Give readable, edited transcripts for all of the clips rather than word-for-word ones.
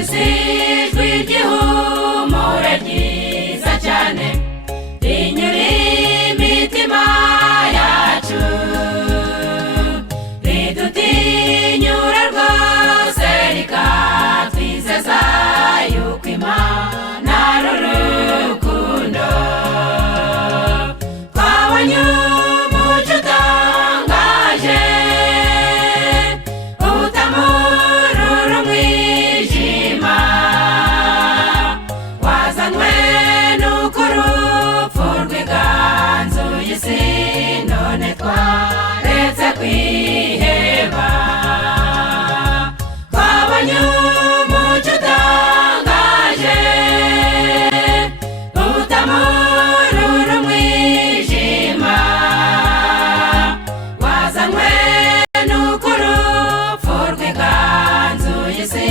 twumvise ijwi ry'ihumure ryiza cyane rinyura imitima yacu, ridutinyura rwose rikatwizeza yuko Imana ari urukundo. Twabonye umucyo utangaje utamurura umwijima, wazanywe n'uko urupfu rwiganzuye isi, none twaretse kwiheba. Twabonye umucyo utangaje utamurura umwijima, wazanywe n'uko urupfu rwiganzuye isi,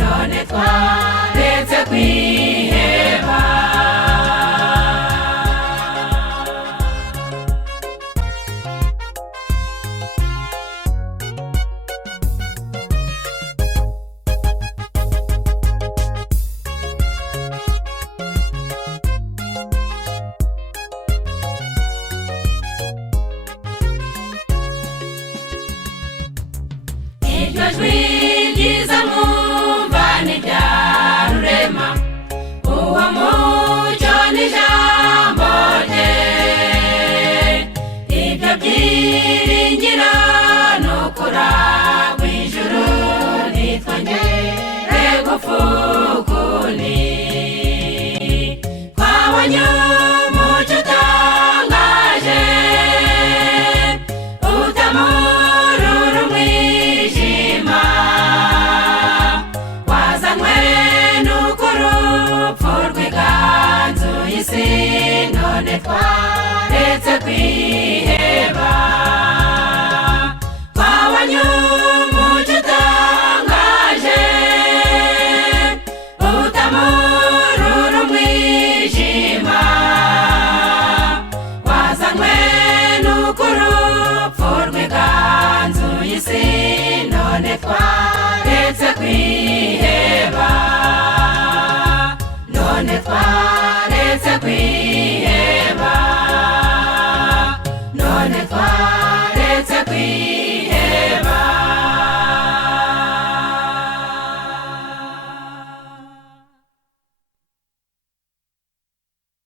none twaretse kwiheba. Iryo jwi ryiza mwumva ni irya Rurema, uwo mucyo ni ijambo rye. Ibyo byiringiro ni ukuragwa ijuru, ntitwongere gupfa ukundi. Twabonye umucyo utangaje utamurura umwijima, wazanywe n'uko urupfu rwiganzuye isi, none twaretse kwiheba. Twabonye umucyo utangaje utamurura umwijima, wazanywe n'uko urupfu rwiganzuye isi, none twaretse kwiheba. None twaretse kwiheba, none twaretse kwiheba.